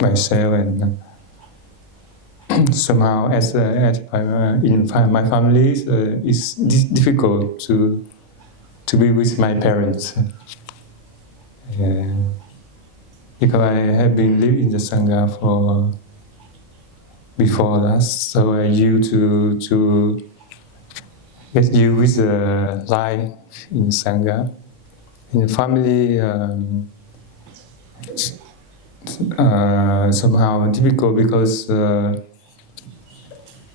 myself, and somehow as in my family, it's difficult to be with my parents. Because I have been living in the Sangha for before that, so I used to get used with the life in Sangha. In the family, somehow difficult because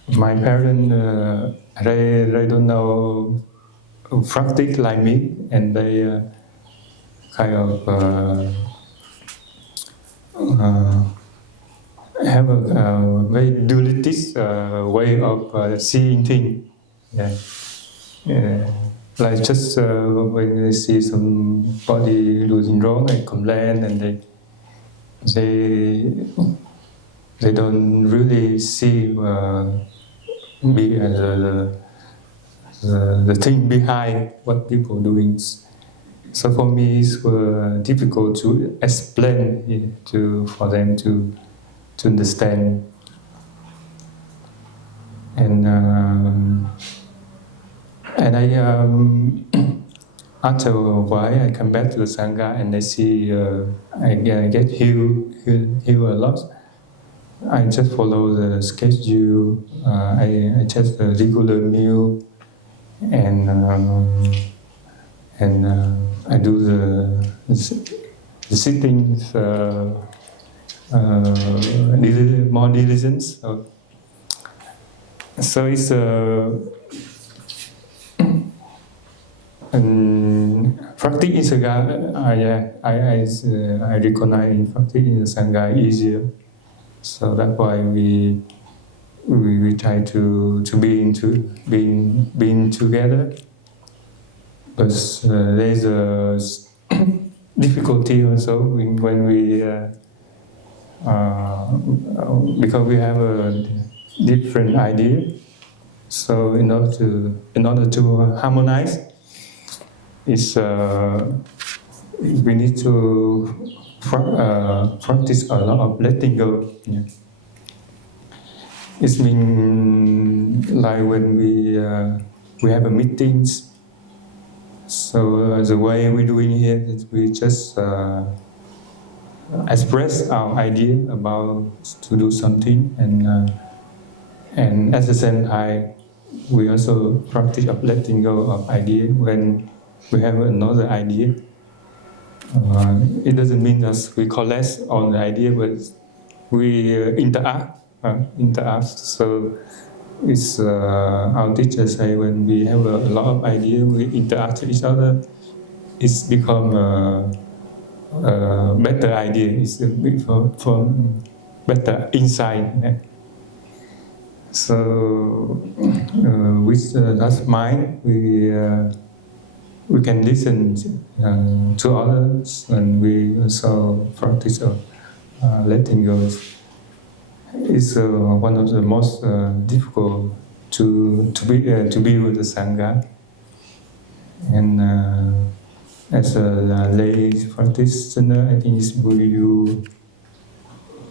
my parents they don't know practice like me, and they kind of have a very dualistic way of seeing things. Yeah. Yeah. Like just when they see somebody doing wrong, they complain, and they they don't really see the thing behind what people doing. So for me, it's difficult to explain for them to understand. And after a while, I come back to the Sangha and I see I get healed a lot. I just follow the schedule. I just a regular meal, and I do the sittings more diligence. So it's practice in Sangha. I recognize practice in the Sangha easier. So that's why we try to being together. But there's a difficulty also when we because we have a different idea. So in order to harmonize, it's we need to practice a lot of letting go. Yeah. It's mean like when we have a meetings. So the way we're doing here is we just express our idea about to do something, and at the same time we also practice of letting go of idea when we have another idea. It doesn't mean that we collapse on the idea, but we interact. So it's our teachers say when we have a lot of ideas, we interact with each other. It's become a better idea. It's a bit for better insight. Yeah. So with that mind, we can listen to others, and we also practice of letting go. It's one of the most difficult to be with the Sangha. And as a lay practitioner, I think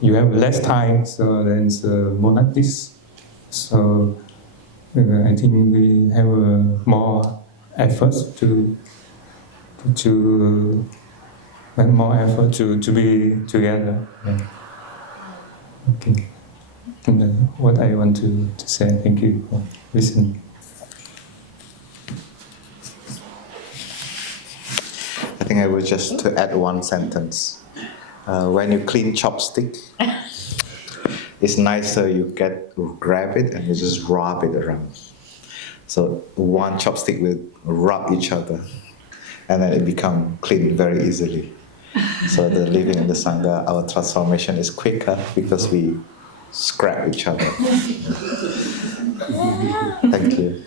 you have less time, so then it's monastics. So I think we have more efforts to make more effort to be together. Yeah. Okay. And what I want to say. Thank you for listening. I think I will just to add one sentence. When you clean chopstick, it's nicer you grab it and you just rub it around. So one chopstick will rub each other, and then it become clean very easily. So the living in the Sangha, our transformation is quicker because we scrap each other. Thank you.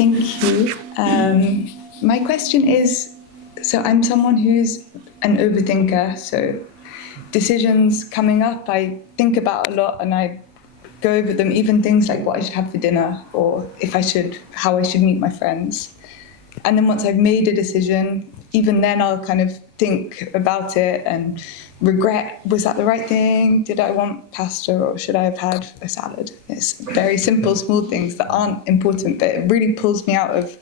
Thank you. My question is, so I'm someone who's an overthinker, so decisions coming up, I think about a lot and I go over them, even things like what I should have for dinner or how I should meet my friends. And then once I've made a decision, even then I'll kind of think about it and regret, was that the right thing? Did I want pasta or should I have had a salad? It's very simple, small things that aren't important, but it really pulls me out of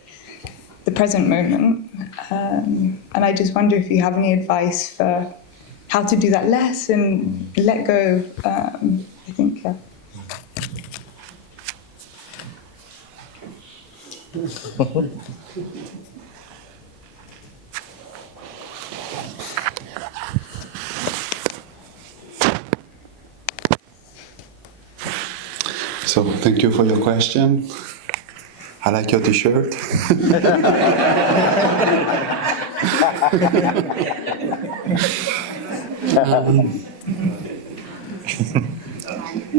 the present moment. And I just wonder if you have any advice for how to do that less and let go. I think, yeah. So thank you for your question. I like your t-shirt.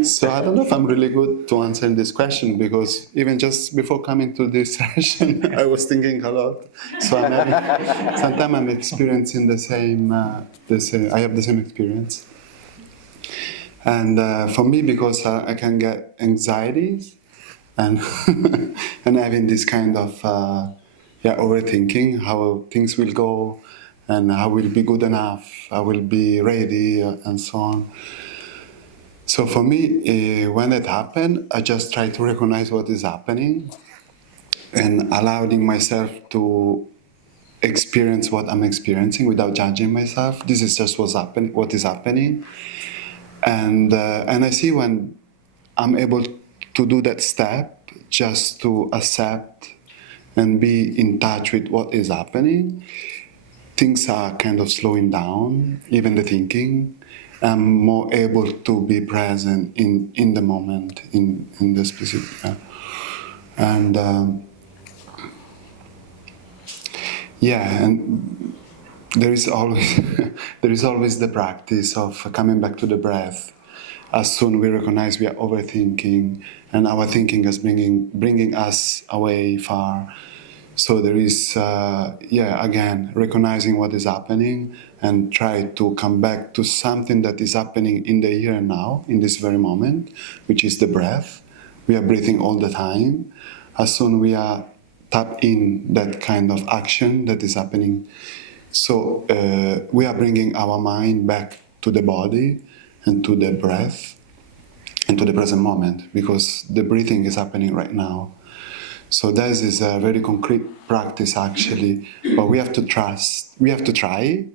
So I don't know if I'm really good to answer this question because even just before coming to this session, I was thinking a lot. So sometimes I'm experiencing the same. I have the same experience. And for me, because I can get anxieties and and having this kind of overthinking how things will go and how will be good enough, I will be ready and so on. So for me, when it happened, I just try to recognize what is happening and allowing myself to experience what I'm experiencing without judging myself. This is just what is happening. And I see when I'm able to do that step, just to accept and be in touch with what is happening, things are kind of slowing down, even the thinking. I'm more able to be present in the moment, in the specific. And there is always the practice of coming back to the breath. As soon we recognize we are overthinking, and our thinking is bringing us away far. So there is, again, recognizing what is happening and try to come back to something that is happening in the here and now, in this very moment, which is the breath. We are breathing all the time. As soon we are tap in that kind of action that is happening, so we are bringing our mind back to the body and to the breath and to the present moment, because the breathing is happening right now. So this is a very concrete practice actually, but we have to trust, we have to try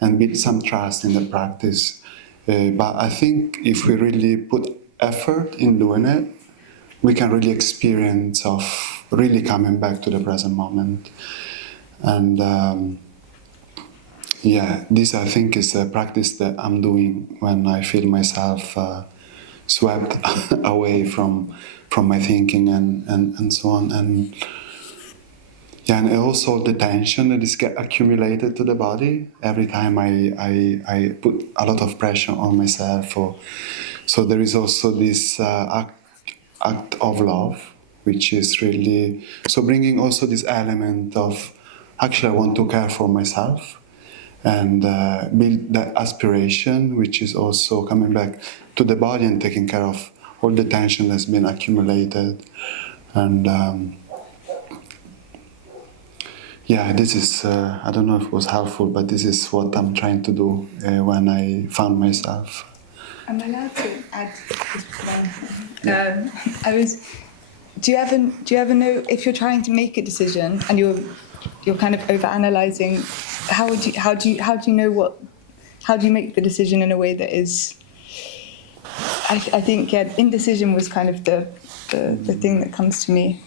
and build some trust in the practice. But I think if we really put effort in doing it, we can really experience of really coming back to the present moment. And this I think is a practice that I'm doing when I feel myself swept away from my thinking and so on. And also the tension that is get accumulated to the body every time I put a lot of pressure on myself. So there is also this act of love, which is really, so bringing also this element of, actually I want to care for myself and build that aspiration, which is also coming back to the body and taking care of all the tension that's been accumulated. And this is, I don't know if it was helpful, but this is what I'm trying to do when I found myself. I'm allowed to add just one. Do you ever know if you're trying to make a decision and you're kind of over-analyzing, how do you make the decision in a way that is, I think indecision was kind of the thing that comes to me.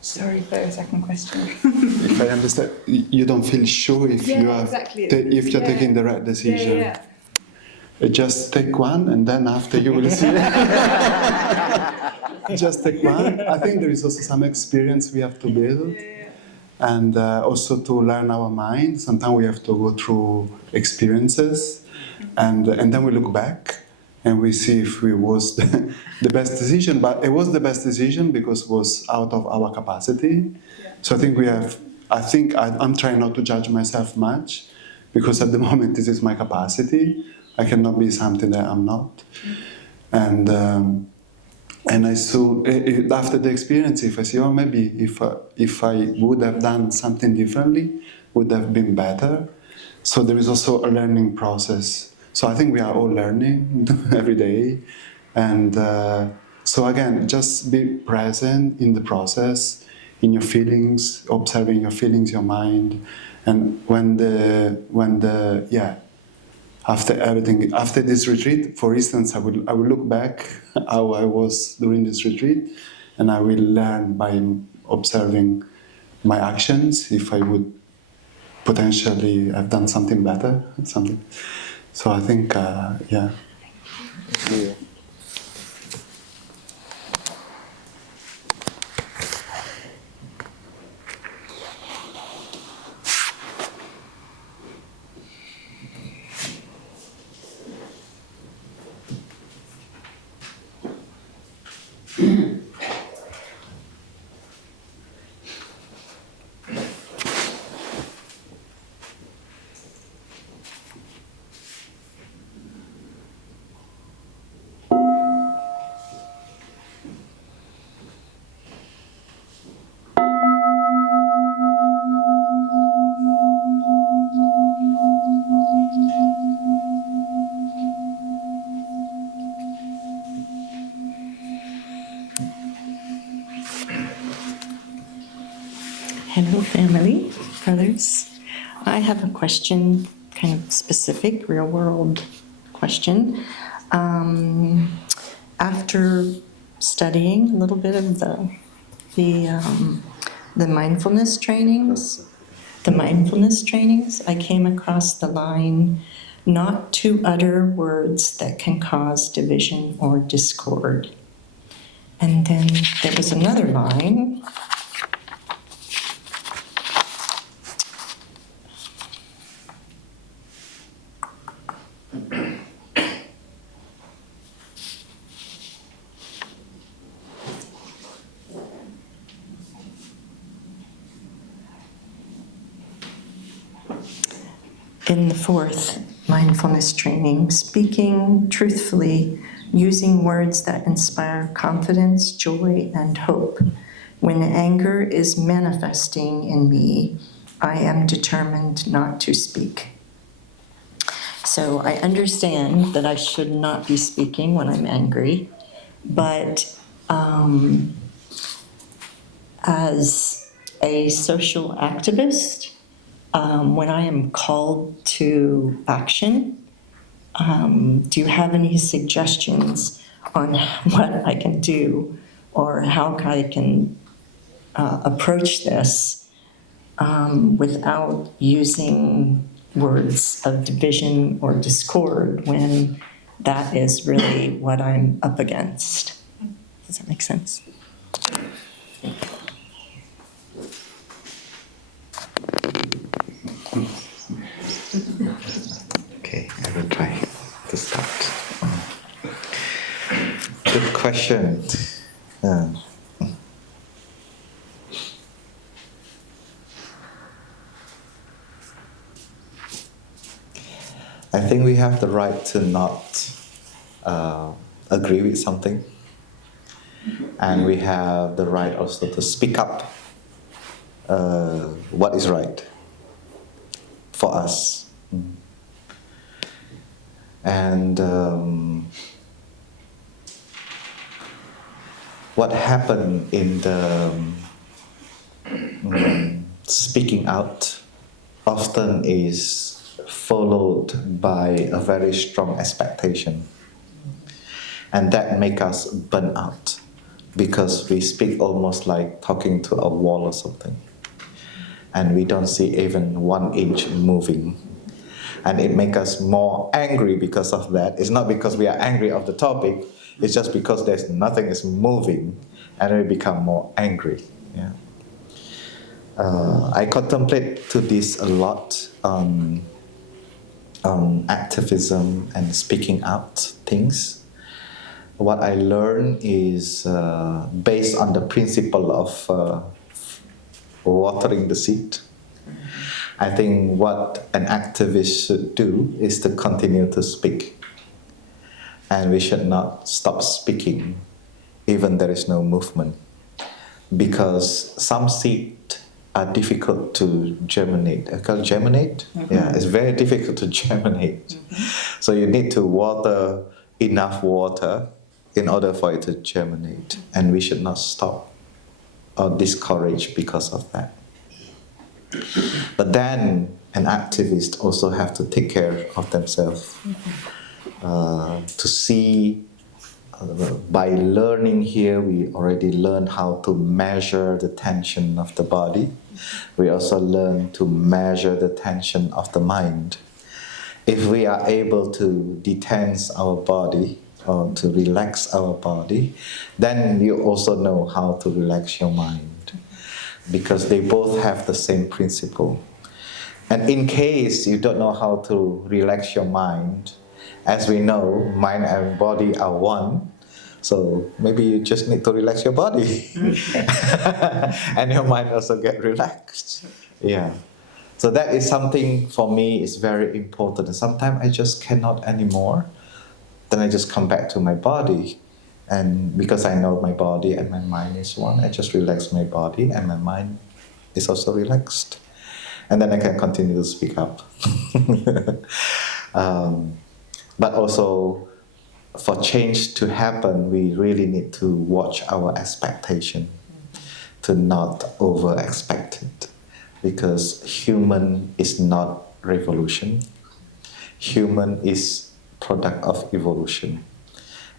Sorry for a second question. If I understand, you don't feel sure if if you're taking the right decision. Yeah. Just take one, and then after you will see. Just take one. I think there is also some experience we have to build, and also to learn our mind. Sometimes we have to go through experiences, and then we look back, and we see if it was the best decision. But it was the best decision because it was out of our capacity. So I think I'm trying not to judge myself much, because at the moment this is my capacity. I cannot be something that I'm not. And I saw, after the experience, if I see, oh, maybe if I would have done something differently, would have been better. So there is also a learning process. So I think we are all learning every day. And so again, just be present in the process, in your feelings, observing your feelings, your mind. And after this retreat, for instance, I will look back how I was during this retreat, and I will learn by observing my actions if I would potentially have done something better. So I think, yeah. Hello, family, brothers. I have a question, kind of specific, real-world question. After studying a little bit of the mindfulness trainings, I came across the line, "Not to utter words that can cause division or discord." And then there was another line. In the fourth mindfulness training, speaking truthfully, using words that inspire confidence, joy, and hope. When anger is manifesting in me, I am determined not to speak. So I understand that I should not be speaking when I'm angry, but as a social activist, when I am called to action, do you have any suggestions on what I can do or how I can approach this without using words of division or discord when that is really what I'm up against? Does that make sense? Okay, I will try to start. Good question. I think we have the right to not agree with something, and we have the right also to speak up what is right for us. And what happened in the speaking out often is followed by a very strong expectation, and that makes us burn out because we speak almost like talking to a wall or something, and we don't see even 1 inch moving, and it makes us more angry because of that. It's not because we are angry of the topic, it's just because there's nothing is moving, and we become more angry. Yeah. I contemplate to this a lot. activism and speaking out things. What I learned is based on the principle of watering the seed. I think what an activist should do is to continue to speak. And we should not stop speaking, even there is no movement. Because some seeds are difficult to germinate. Germinate? Yeah, it's very difficult to germinate. So you need to water enough water in order for it to germinate. And we should not stop or discourage because of that. But then an activist also have to take care of themselves. To see, by learning here, we already learn how to measure the tension of the body. We also learn to measure the tension of the mind. If we are able to detense our body or to relax our body, then you also know how to relax your mind, because they both have the same principle. And in case you don't know how to relax your mind, as we know, mind and body are one, so maybe you just need to relax your body. And your mind also get relaxed. Yeah. So that is something for me is very important. And sometimes I just cannot anymore. Then I just come back to my body. And because I know my body and my mind is one, I just relax my body and my mind is also relaxed. And then I can continue to speak up. But also, for change to happen, we really need to watch our expectation, to not over-expect it. Because human is not revolution. Human is product of evolution.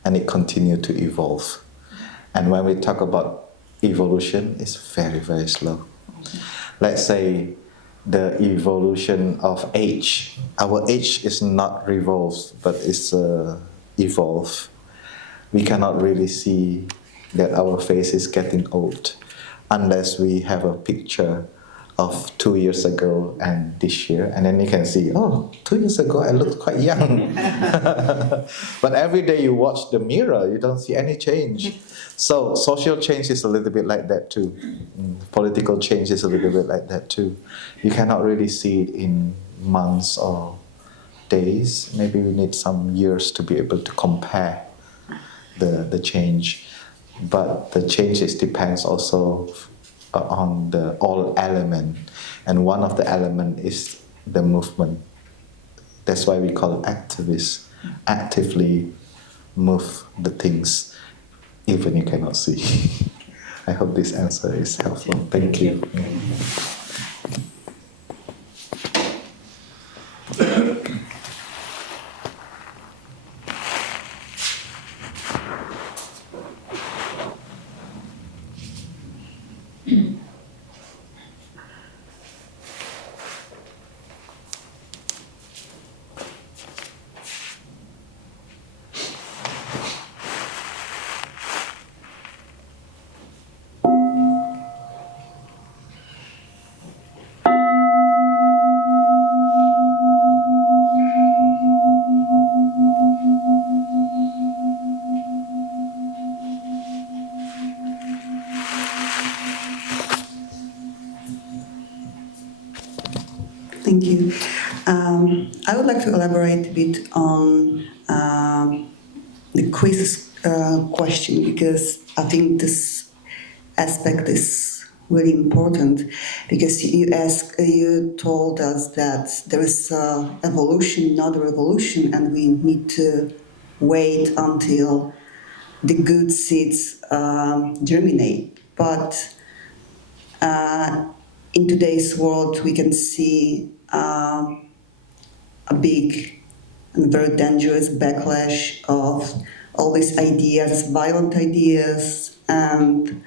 And it continues to evolve. And when we talk about evolution, it's very, very slow. Let's say the evolution of age. Our age is not revolved, but it's evolve. We cannot really see that our face is getting old unless we have a picture of 2 years ago and this year, and then you can see, oh, 2 years ago I looked quite young. But every day you watch the mirror, you don't see any change. So social change is a little bit like that too. Political change is a little bit like that too. You cannot really see it in months or days. Maybe we need some years to be able to compare the change. But the changes depends also on the all element, and one of the element is the movement. That's why we call activists. Actively move the things, even you cannot see. I hope this answer is helpful. Thank you. Thank you. I would like to elaborate a bit on the quiz question, because I think this aspect is really important, because you told us that there is evolution, not a revolution, and we need to wait until the good seeds germinate. But in today's world, we can see a big and very dangerous backlash of all these ideas, violent ideas, and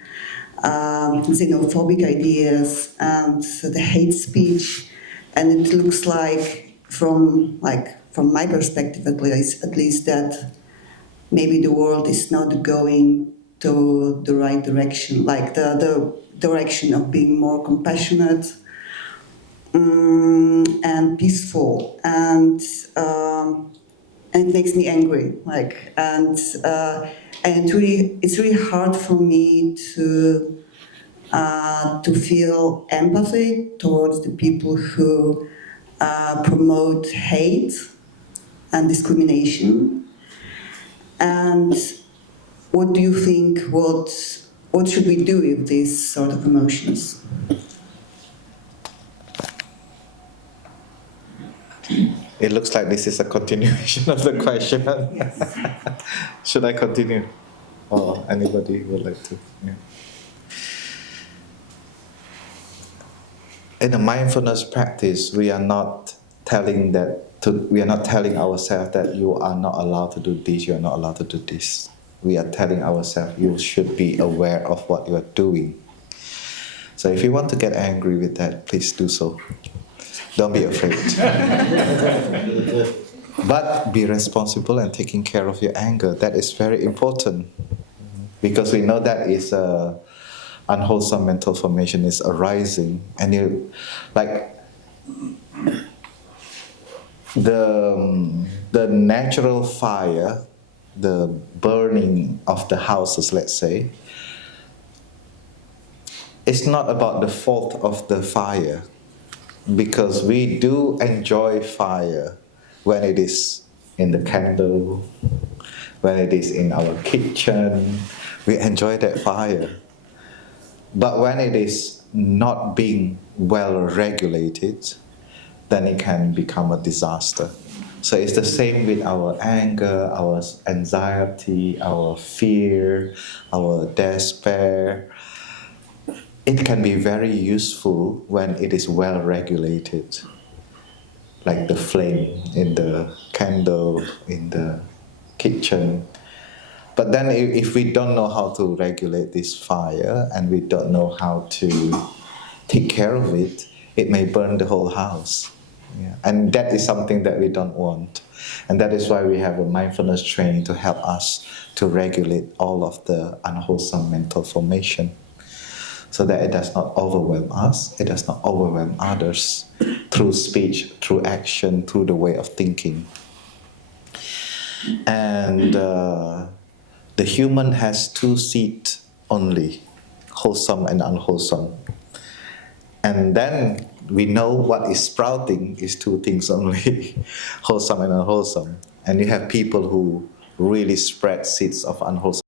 xenophobic ideas, and the hate speech. And it looks like, from my perspective at least, that maybe the world is not going to the right direction, like the direction of being more compassionate and peaceful, and it makes me angry. It's really hard for me to feel empathy towards the people who promote hate and discrimination. And what do you think? What should we do with these sort of emotions? It looks like this is a continuation of the question. Should I continue? Or anybody would like to? Yeah. In the mindfulness practice, we are not telling ourselves that you are not allowed to do this, you are not allowed to do this. We are telling ourselves you should be aware of what you are doing. So if you want to get angry with that, please do so. Don't be afraid. But be responsible and taking care of your anger. That is very important. Because we know that is unwholesome mental formation is arising. And the natural fire, the burning of the houses, let's say, it's not about the fault of the fire. Because we do enjoy fire when it is in the candle, when it is in our kitchen, we enjoy that fire. But when it is not being well regulated, then it can become a disaster. So it's the same with our anger, our anxiety, our fear, our despair. It can be very useful when it is well regulated, like the flame in the candle in the kitchen. But then if we don't know how to regulate this fire and we don't know how to take care of it, it may burn the whole house. Yeah. And that is something that we don't want. And that is why we have a mindfulness training to help us to regulate all of the unwholesome mental formation, so that it does not overwhelm us, it does not overwhelm others through speech, through action, through the way of thinking. And the human has two seeds only, wholesome and unwholesome. And then we know what is sprouting is two things only, wholesome and unwholesome. And you have people who really spread seeds of unwholesome